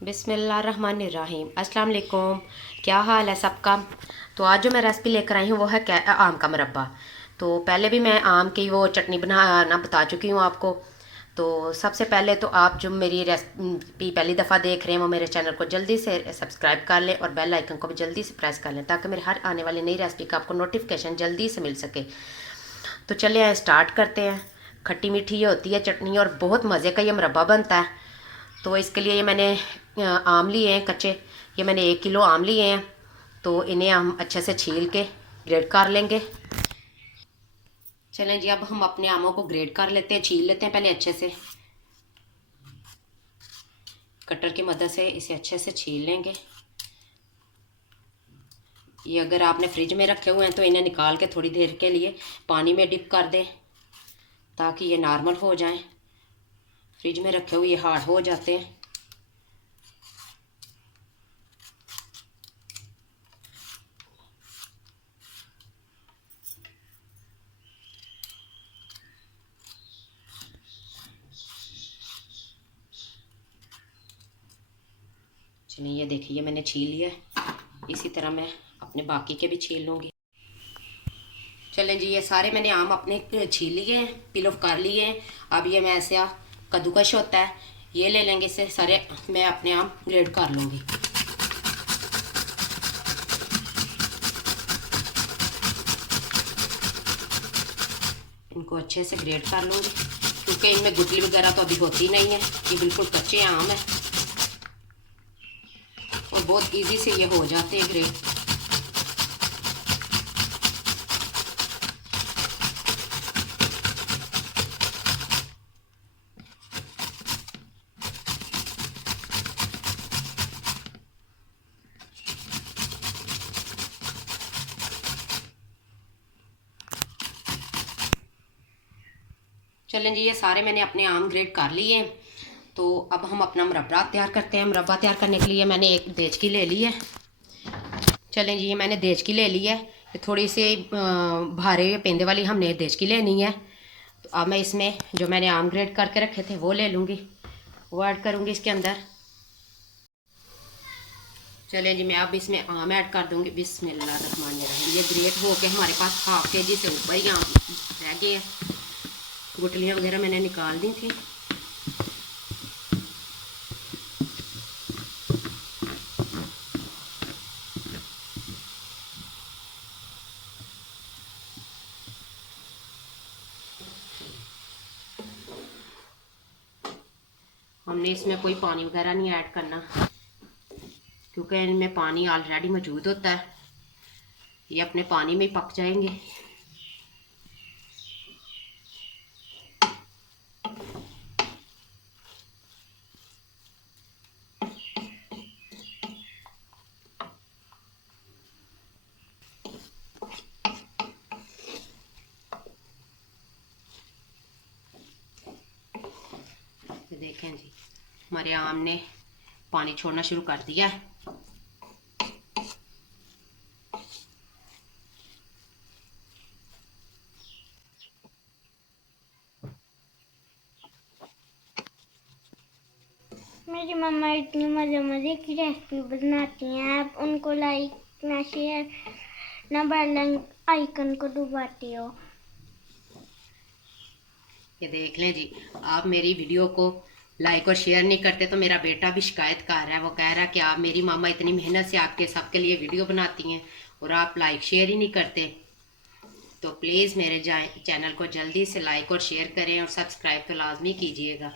बिस्मिल्लाहिर्रहमानिर्रहीम। अस्सलाम वालेकुम। क्या हाल है सबका। तो आज जो मैं रेसिपी लेकर आई हूँ वो है आम का मुरब्बा। तो पहले भी मैं आम की वो चटनी बनाना बता चुकी हूँ आपको। तो सबसे पहले तो आप जो मेरी रेसिपी पहली दफ़ा देख रहे हैं वो मेरे चैनल को जल्दी से सब्सक्राइब कर लें और बेल आइकन को भी जल्दी से प्रेस कर लें ताकि मेरे हर आने वाली नई रेसिपी का आपको नोटिफिकेशन जल्दी से मिल सके। तो चलिए स्टार्ट करते हैं। खट्टी मीठी ये होती है चटनी और बहुत मज़े का ये मुरब्बा बनता है। तो इसके लिए ये मैंने आम लिए हैं कच्चे। ये मैंने 1 किलो आम लिए हैं। तो इन्हें हम अच्छे से छील के ग्रेड कर लेंगे। चलें जी, अब हम अपने आमों को ग्रेड कर लेते हैं, छील लेते हैं पहले अच्छे से। कटर की मदद से इसे अच्छे से छील लेंगे। ये अगर आपने फ्रिज में रखे हुए हैं तो इन्हें निकाल के थोड़ी देर के लिए पानी में डिप कर दें ताकि ये नॉर्मल हो जाएं। फ्रिज में रखे हुए ये हार्ड हो जाते हैं। चलिए ये देखिए मैंने छील लिया है। इसी तरह मैं अपने बाकी के भी छील लूँगी। चलें जी, ये सारे मैंने आम अपने छील लिए हैं, पील ऑफ कर लिए हैं। अब ये मैं ऐसे कद्दूकश होता है ये ले लेंगे, इससे सारे मैं अपने आम ग्रेड कर लूँगी। इनको अच्छे से ग्रेड कर लूँगी क्योंकि इनमें गुठली वगैरह तो अभी होती नहीं है। ये बिल्कुल कच्चे आम है और बहुत इजी से ये हो जाते हैं ग्रेड। चलें जी, ये सारे मैंने अपने आम ग्रेड कर लिए हैं। तो अब हम अपना मुरब्बा तैयार करते हैं। मुरब्बा तैयार करने के लिए मैंने एक देचकी ले ली है। चलें जी, ये मैंने देचकी ले ली है। ये थोड़ी सी भारे पेंदे वाली हमने देचकी लेनी है। तो अब मैं इसमें जो मैंने आम ग्रेड करके रखे थे वो ले लूँगी, वो ऐड करूँगी इसके अंदर। चलें जी, मैं अब इसमें आम ऐड कर दूँगी। बिस्मिल्लाहिर्रहमानिर्रहीम। ये ग्रेट हो के हमारे पास हाफ के जी से ऊपर ही आम रह गए हैं। गुठलियाँ वगैरह मैंने निकाल दी थी। हमने इसमें कोई पानी वगैरह नहीं ऐड करना क्योंकि इनमें पानी ऑलरेडी मौजूद होता है। ये अपने पानी में ही पक जाएंगे। तो देखें जी, हमारे आम ने पानी छोड़ना शुरू कर दिया है। मेरी मम्मा इतनी मज़े मज़े की रेसिपी बनाती हैं, आप उनको लाइक ना शेयर ना बेल आइकन को दबाते हो। ये देख लें जी, आप मेरी वीडियो को लाइक और शेयर नहीं करते तो मेरा बेटा भी शिकायत कर रहा है। वो कह रहा है कि आप मेरी मामा इतनी मेहनत से आपके सबके लिए वीडियो बनाती हैं और आप लाइक शेयर ही नहीं करते। तो प्लीज़ मेरे चैनल को जल्दी से लाइक और शेयर करें और सब्सक्राइब तो लाजमी कीजिएगा।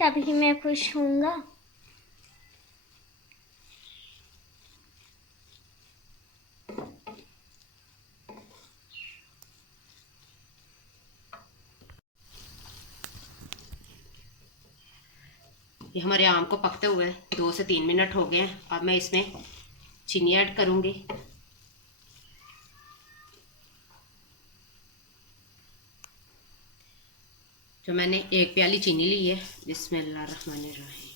तभी मैं खुश हूँगा। ये हमारे आम को पकते हुए 2 से 3 मिनट हो गए हैं। अब मैं इसमें चीनी ऐड करूँगी। जो मैंने 1 प्याली चीनी ली है। बिस्मिल्लाहिर्रहमानिर्रहीम।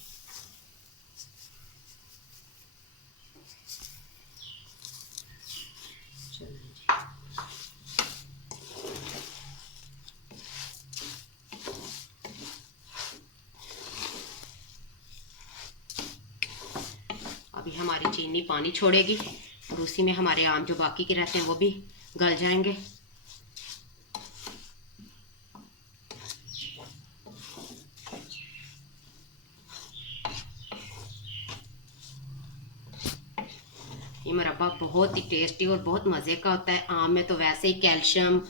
अभी हमारी चीनी पानी छोड़ेगी और उसी में हमारे आम जो बाकी के रहते हैं वो भी गल जाएंगे। ये मुरब्बा बहुत ही टेस्टी और बहुत मज़े का होता है। आम में तो वैसे ही कैल्शियम,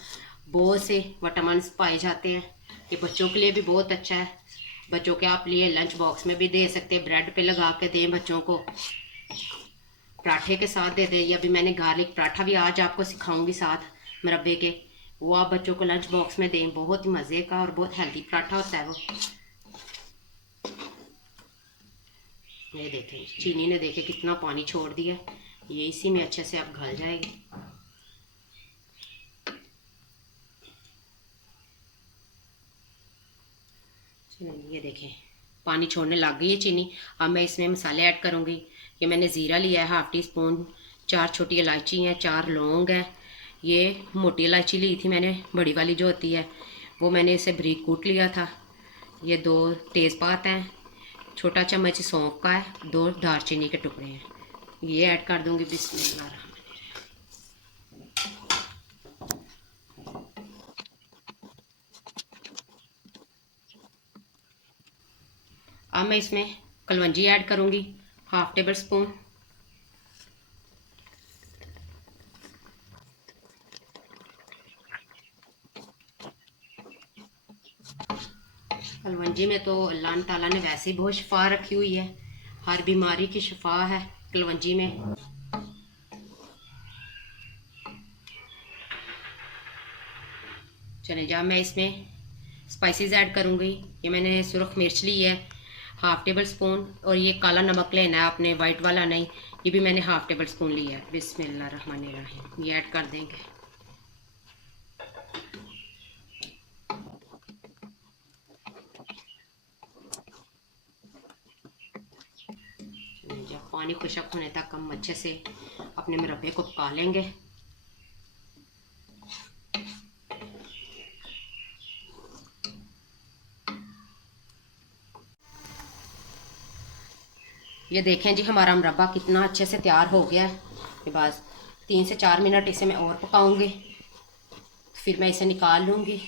बहुत से विटामिन पाए जाते हैं। ये बच्चों के लिए भी बहुत अच्छा है। बच्चों के आप लिए लंच बॉक्स में भी दे सकते हैं, ब्रेड पे लगा के दें बच्चों को, पराठे के साथ दे दें। या भी मैंने गार्लिक पराठा भी आज आपको सिखाऊंगी साथ मुरब्बे के, वो आप बच्चों को लंच बॉक्स में दें। बहुत ही मज़े का और बहुत हेल्दी पराठा होता है वो। ये देखें, चीनी ने देखे कितना पानी छोड़ दिया। ये इसी में अच्छे से अब घल जाएगी। चलिए ये देखें पानी छोड़ने लग गई है चीनी। अब मैं इसमें मसाले ऐड करूँगी। ये मैंने ज़ीरा लिया है हाफ़ टी स्पून, 4 छोटी इलायची हैं, 4 लौंग हैं। ये मोटी इलायची ली थी मैंने, बड़ी वाली जो होती है वो, मैंने इसे बारीक कूट लिया था। ये 2 तेज़पात हैं, छोटा चम्मच सौंफ का है, 2 दालचीनी के टुकड़े हैं। ये ऐड कर दूँगी। बिस्मिल्लाह। अब मैं इसमें कलवंजी ऐड करूँगी, हाफ़ टेबल स्पून। कलवंजी में तो अल्लाह ताला ने वैसे ही बहुत शिफा रखी हुई है, हर बीमारी की शिफा है कलवंजी में। चले जा, मैं इसमें स्पाइसेस ऐड करूँगी। ये मैंने सुरख मिर्च ली है, हाफ़ टेबल स्पून। और ये काला नमक लेना है आपने, वाइट वाला नहीं। ये भी मैंने हाफ़ टेबल स्पून लिया है। बिस्मिल्लाहिर्रहमानिर्रहीम। ये ऐड कर देंगे। जब पानी खुशक होने तक हम अच्छे से अपने मुरब्बे को पका लेंगे। ये देखें जी हमारा मुरब्बा कितना अच्छे से तैयार हो गया है। ये बस 3 से 4 मिनट इसे मैं और पकाऊंगी, फिर मैं इसे निकाल लूँगी।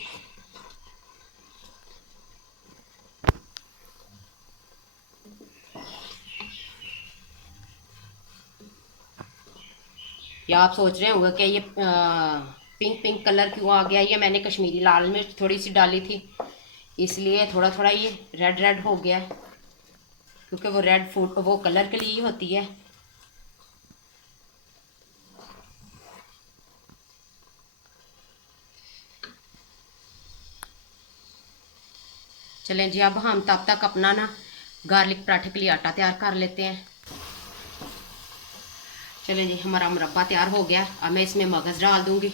या आप सोच रहे होंगे कि ये पिंक पिंक कलर क्यों आ गया। ये मैंने कश्मीरी लाल मिर्च थोड़ी सी डाली थी, इसलिए थोड़ा थोड़ा ये रेड रेड हो गया है, क्योंकि वो रेड फूड वो कलर के लिए होती है। चलें जी, अब हम तब तक अपना ना गार्लिक पराठे के लिए आटा तैयार कर लेते हैं। चलें जी, हमारा मुरब्बा तैयार हो गया। अब मैं इसमें मगज़ डाल दूँगी,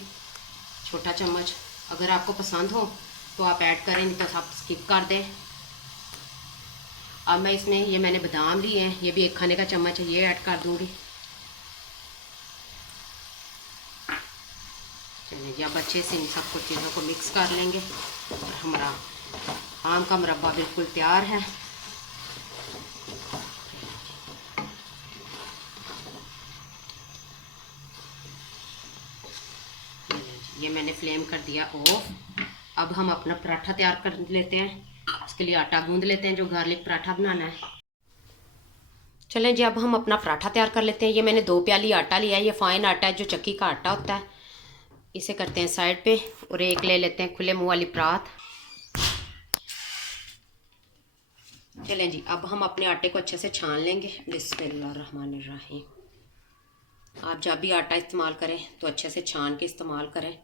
छोटा चम्मच। अगर आपको पसंद हो तो आप ऐड करें, नहीं तो आप स्किप कर दें। अब मैं इसमें ये मैंने बादाम लिए हैं, ये भी 1 खाने का चम्मच है, ये ऐड कर दूँगी। चलिए जी, अब अच्छे से इन सब कुछ चीज़ों को मिक्स कर लेंगे और हमारा आम का मुरब्बा बिल्कुल तैयार है। ये मैंने फ्लेम कर दिया ऑफ। अब हम अपना पराठा तैयार कर लेते हैं। उसके लिए आटा गूंद लेते हैं जो गार्लिक पराठा बनाना है। चलें जी, अब हम अपना पराठा तैयार कर लेते हैं। ये मैंने 2 प्याली आटा लिया है, ये फाइन आटा है जो चक्की का आटा होता है। इसे करते हैं साइड पे और एक ले लेते हैं खुले मुंह वाली परात। चलें जी, अब हम अपने आटे को अच्छे से छान लेंगे। बिस्मिल्लाहिर्रहमानिर्रहीम। आप जब भी आटा इस्तेमाल करें तो अच्छे से छान के इस्तेमाल करें।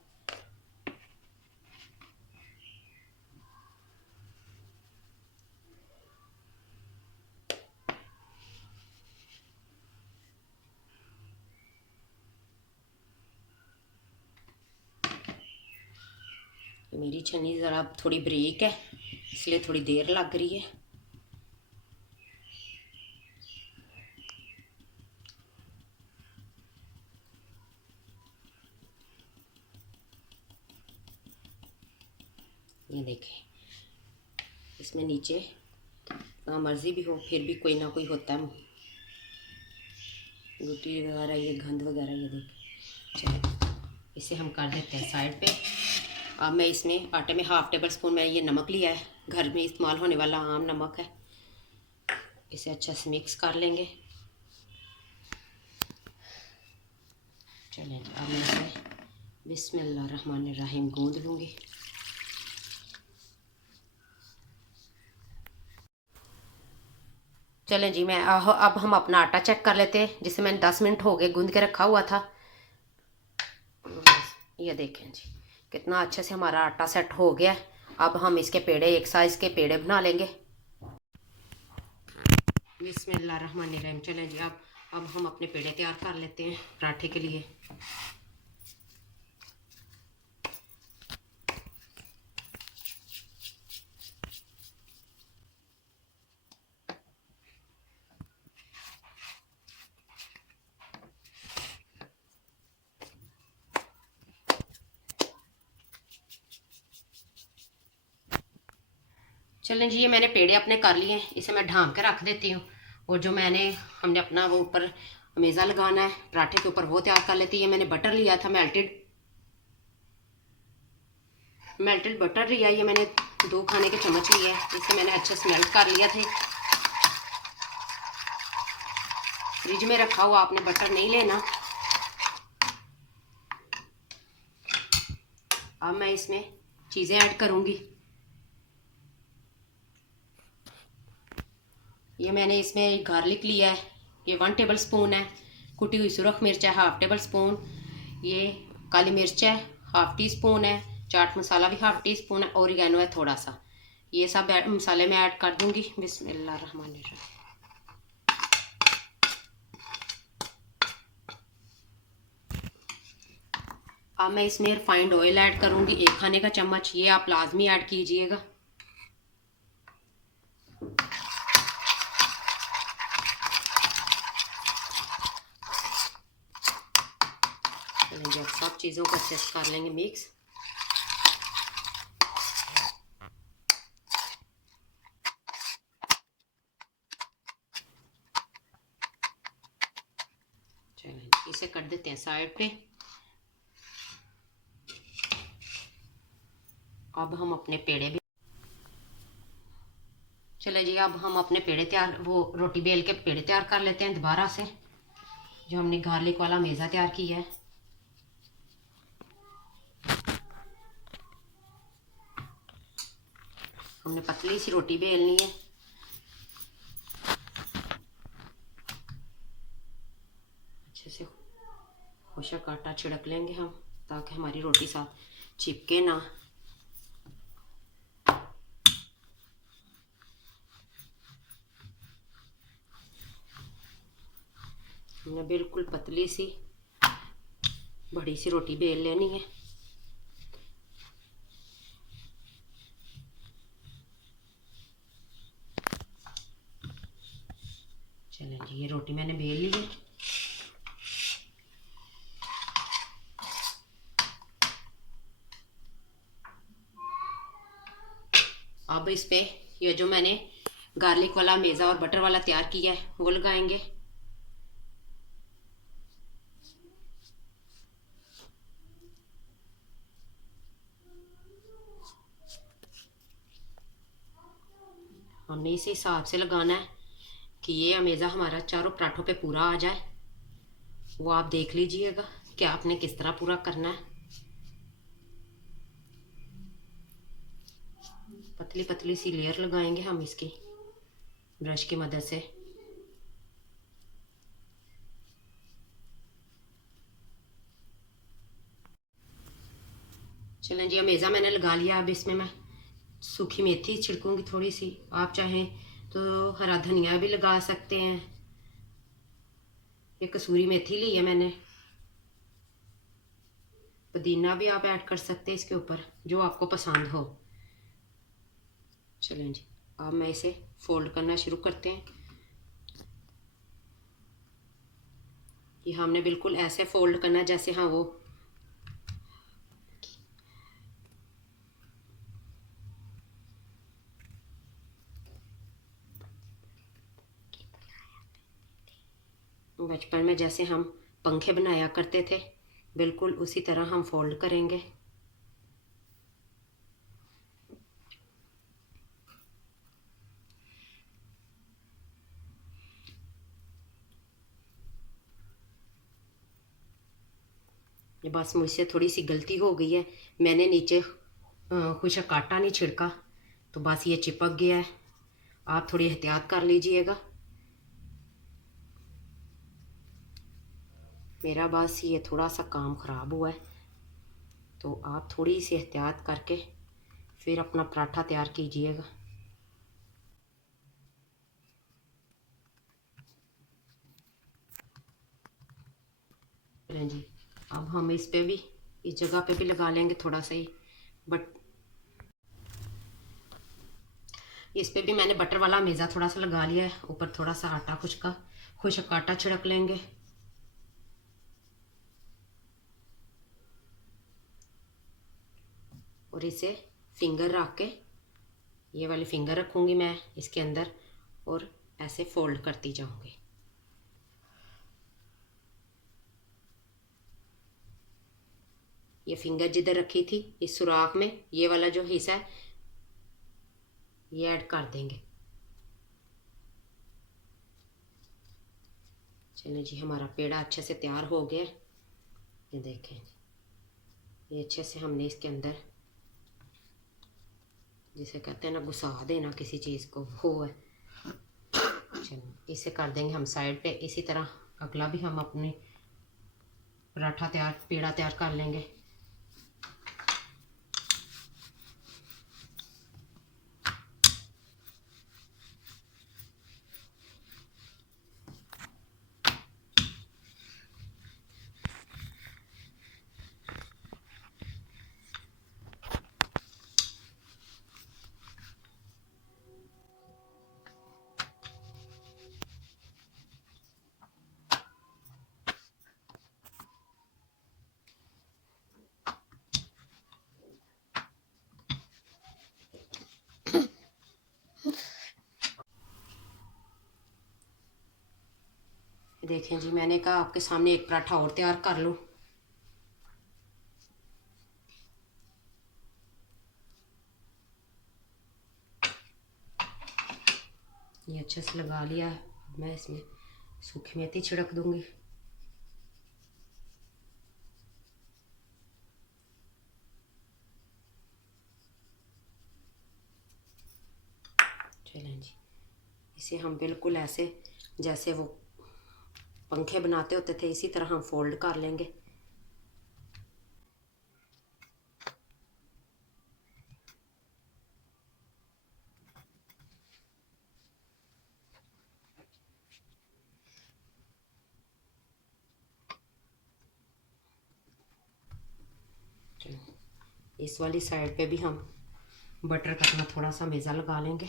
मेरी छन्नी ज़रा थोड़ी बारीक है, इसलिए थोड़ी देर लग रही है। ये देखें, इसमें नीचे ना मर्ज़ी भी हो फिर भी कोई ना कोई होता है। रोटी वगैरह ये गंद वगैरह ये देख। चलो इसे हम कर देते हैं साइड पे। अब मैं इसमें आटे में 1/2 टेबल स्पून मैंने ये नमक लिया है, घर में इस्तेमाल होने वाला आम नमक है। इसे अच्छा से मिक्स कर लेंगे। चलें अब मैं इसे बिस्मिल्लाहिर्रहमानिर्रहीम गूंद लूँगी। चलें जी, मैं अब हम अपना आटा चेक कर लेते हैं, जिसे मैंने 10 मिनट हो गए गूंद के रखा हुआ था। ये देखें जी कितना अच्छे से हमारा आटा सेट हो गया। अब हम इसके पेड़े, एक साइज़ के पेड़े बना लेंगे। बिस्मिल्लाहिर्रहमानिर्रहीम। चलें जी अब हम अपने पेड़े तैयार कर लेते हैं पराठे के लिए। चलें जी, ये मैंने पेड़े अपने कर लिए हैं, इसे मैं ढाँक के रख देती हूँ। और जो हमने अपना वो ऊपर मेज़ा लगाना है पराठे के ऊपर, वो तैयार कर लेती है। मैंने बटर लिया था, मेल्टेड बटर लिया। ये मैंने 2 खाने के चम्मच लिए है, इसे मैंने अच्छे से मेल्ट कर लिया था। फ्रिज में रखा हुआ आपने बटर नहीं लेना। अब मैं इसमें चीज़ें ऐड करूँगी। ये मैंने इसमें गार्लिक लिया है, ये 1 टेबल स्पून है। कुटी हुई सुरख मिर्च है 1/2 टेबल स्पून। ये काली मिर्च है 1/2 टी स्पून है। चाट मसाला भी 1/2 टी स्पून है। ओरिगैनो है थोड़ा सा। ये सब मसाले मैं ऐड कर दूंगी। बिस्मिल्लाहिर्रहमानिर्रहीम। अब मैं इसमें रिफाइंड ऑयल ऐड करूंगी 1 खाने का चम्मच। ये आप लाजमी ऐड कीजिएगा। चलेंगे अब सब चीज़ों को अच्छे से कर लेंगे मिक्स। चलें इसे कर देते हैं साइड पे। अब हम अपने पेड़े भी, चले जी अब हम अपने पेड़े तैयार, वो रोटी बेल के पेड़े तैयार कर लेते हैं दोबारा से, जो हमने गार्लिक वाला मेज़ा तैयार किया है। हमने पतली सी रोटी बेलनी है। अच्छे से खुशक आटा छिड़क लेंगे हम, ताकि हमारी रोटी साथ चिपके ना। हमने बिल्कुल पतली सी बड़ी सी रोटी बेल लेनी है। चलें जी, ये रोटी मैंने बेल ली है। अब इस पे ये जो मैंने गार्लिक वाला मेज़ा और बटर वाला तैयार किया है वो लगाएंगे। हमने इसी हिसाब से लगाना है कि ये मेज़ा हमारा चारों पराठों पे पूरा आ जाए। वो आप देख लीजिएगा कि आपने किस तरह पूरा करना है। पतली पतली सी लेयर लगाएंगे हम इसकी ब्रश की मदद से। चलें जी, मेज़ा मैंने लगा लिया। अब इसमें मैं सूखी मेथी छिड़कूंगी थोड़ी सी। आप चाहें तो हरा धनिया भी लगा सकते हैं। ये कसूरी मेथी ली है मैंने। पुदीना भी आप ऐड कर सकते हैं इसके ऊपर, जो आपको पसंद हो। चलें जी, अब मैं इसे फोल्ड करना शुरू करते हैं। ये हमने बिल्कुल ऐसे फोल्ड करना जैसे हाँ वो बचपन में जैसे हम पंखे बनाया करते थे बिल्कुल उसी तरह हम फोल्ड करेंगे। ये बस मुझसे थोड़ी सी गलती हो गई है, मैंने नीचे खुशक आटा नहीं छिड़का तो बस ये चिपक गया है। आप थोड़ी एहतियात कर लीजिएगा। मेरा बस ये थोड़ा सा काम ख़राब हुआ है तो आप थोड़ी सी एहतियात करके फिर अपना पराठा तैयार कीजिएगा। चलें जी, अब हम इस पे भी, इस जगह पे भी लगा लेंगे थोड़ा सा ही, बट इस पे भी मैंने बटर वाला मेज़ा थोड़ा सा लगा लिया है। ऊपर थोड़ा सा आटा खुशक आटा छिड़क लेंगे। और इसे फिंगर रख के, ये वाली फिंगर रखूँगी मैं इसके अंदर और ऐसे फोल्ड करती जाऊँगी। ये फिंगर जिधर रखी थी इस सुराख में ये वाला जो हिस्सा है ये ऐड कर देंगे। चलिए जी, हमारा पेड़ा अच्छे से तैयार हो गया। ये देखें, ये अच्छे से हमने इसके अंदर, जिसे कहते हैं ना घुसा देना किसी चीज़ को, वो है। चलो इसे कर देंगे हम साइड पे। इसी तरह अगला भी हम अपने पेड़ा तैयार कर लेंगे। देखें जी, मैंने कहा आपके सामने एक पराठा और तैयार कर लूँ। ये अच्छे से लगा लिया है। मैं इसमें सूखी मेथी छिड़क दूंगी। चलें जी, इसे हम बिल्कुल ऐसे जैसे वो पंखे बनाते होते थे इसी तरह हम फोल्ड कर लेंगे। इस वाली साइड पे भी हम बटर का अपना थोड़ा सा मेज़ा लगा लेंगे।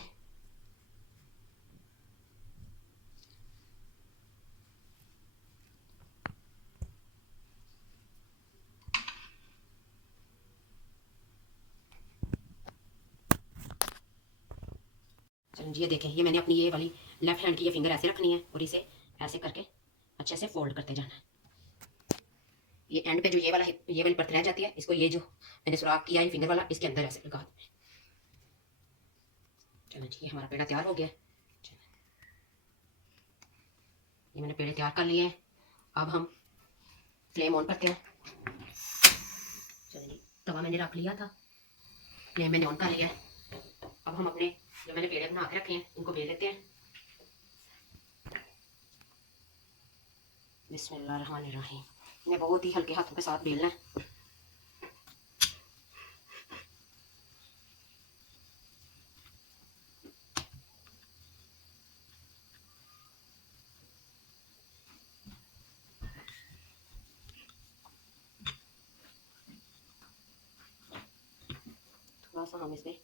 चलिए जी, ये देखें, ये मैंने अपनी ये वाली लेफ्ट हैंड की ये फिंगर ऐसे रखनी है और इसे ऐसे करके अच्छे से फोल्ड करते जाना है। ये एंड पे जो ये वाली परत रह जाती है, इसको ये जो मैंने सुराख किया है फिंगर वाला, इसके अंदर ऐसे लगा दें। चलो जी, हमारा पेड़ा तैयार हो गया। ये मैंने पेड़े तैयार कर लिए हैं। अब हम फ्लेम ऑन करते हैं। चलिए, तवा मैंने रख लिया था, फ्लेम मैंने ऑन कर लिया है। अब हम अपने जो मैंने पेड़े बना के रखे हैं इनको बेल लेते हैं। बिस्मिल्लाहिर्रहमानिर्रहीम। इन्हें बहुत ही हल्के हाथों के साथ बेलना है। थोड़ा सा हम इसमें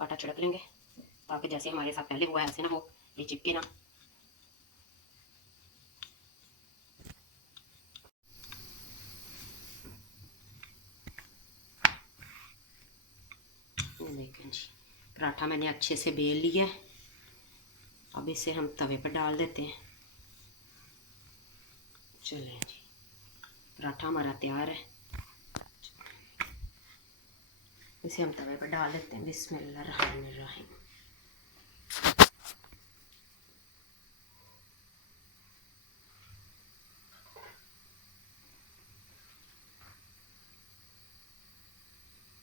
आटा छिड़क लेंगे ताकि जैसे हमारे साथ पहले हुआ है ऐसे ना हो, ये चिपके ना। देखें जी, पराठा मैंने अच्छे से बेल लिया है। अब इसे हम तवे पर डाल देते हैं। चलें जी, पराठा हमारा तैयार है। इसे हम तवे पर डाल देते हैं। बिस्मिल्लाहिर्रहमानिर्रहीम।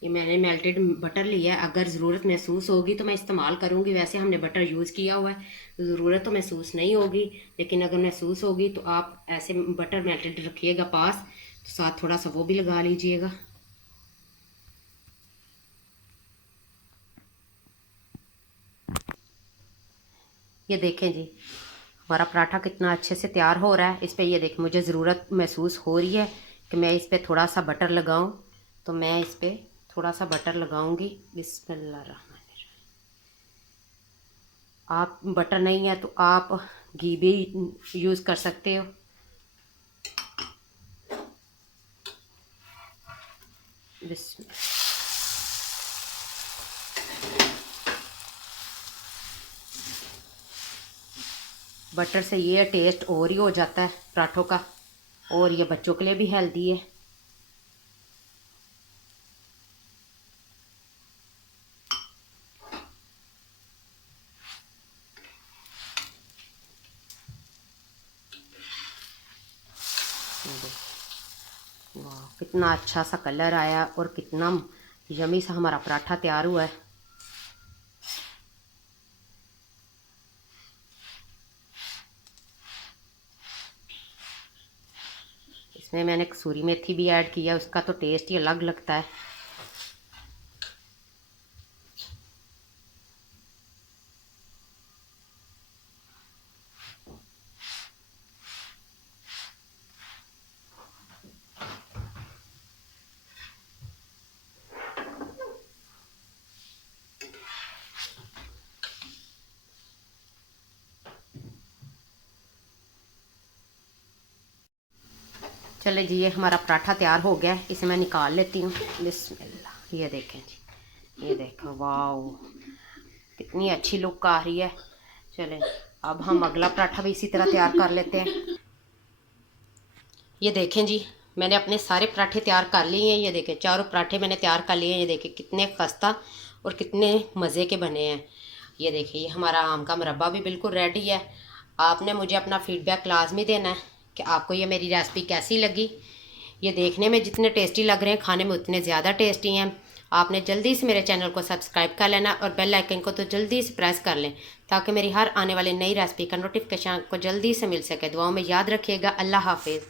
ये मैंने मेल्टेड बटर लिया है। अगर ज़रूरत महसूस होगी तो मैं इस्तेमाल करूँगी, वैसे हमने बटर यूज़ किया हुआ है, ज़रूरत तो महसूस नहीं होगी, लेकिन अगर महसूस होगी तो आप ऐसे बटर मेल्टेड रखिएगा पास, तो साथ थोड़ा सा वो भी लगा लीजिएगा। ये देखें जी, हमारा पराठा कितना अच्छे से तैयार हो रहा है। इस पर ये देखें, मुझे ज़रूरत महसूस हो रही है कि मैं इस पर थोड़ा सा बटर लगाऊं, तो मैं इस पर थोड़ा सा बटर लगाऊंगी। बिस्मिल्लाहिर्रहमानिर्रहीम। आप बटर नहीं है तो आप घी भी यूज़ कर सकते हो। बिस्मिल्लाह। बटर से ये टेस्ट और ही हो जाता है पराठों का, और ये बच्चों के लिए भी हेल्दी है। वाह, कितना अच्छा सा कलर आया और कितना यमी सा हमारा पराठा तैयार हुआ है। इसमें मैंने कसूरी मेथी भी ऐड किया, उसका तो टेस्ट ही अलग लगता है। चले जी, ये हमारा पराठा तैयार हो गया है, इसे मैं निकाल लेती हूँ। बिस्मिल्लाह। ये देखें जी, ये देखो, वाओ, कितनी अच्छी लुक आ रही है। चलें, अब हम अगला पराठा भी इसी तरह तैयार कर लेते हैं। ये देखें जी, मैंने अपने सारे पराठे तैयार कर लिए हैं। ये देखें, चारों पराठे मैंने तैयार कर लिए हैं। ये देखें कितने खस्ता और कितने मज़े के बने हैं। ये देखिए, ये हमारा आम का मुरब्बा भी बिल्कुल रेडी है। आपने मुझे अपना फीडबैक लाजमी देना है कि आपको ये मेरी रेसिपी कैसी लगी। ये देखने में जितने टेस्टी लग रहे हैं, खाने में उतने ज़्यादा टेस्टी हैं। आपने जल्दी से मेरे चैनल को सब्सक्राइब कर लेना और बेल आइकन को तो जल्दी से प्रेस कर लें, ताकि मेरी हर आने वाली नई रेसिपी का नोटिफिकेशन आपको जल्दी से मिल सके। दुआओं में याद रखिएगा। अल्लाह हाफिज़।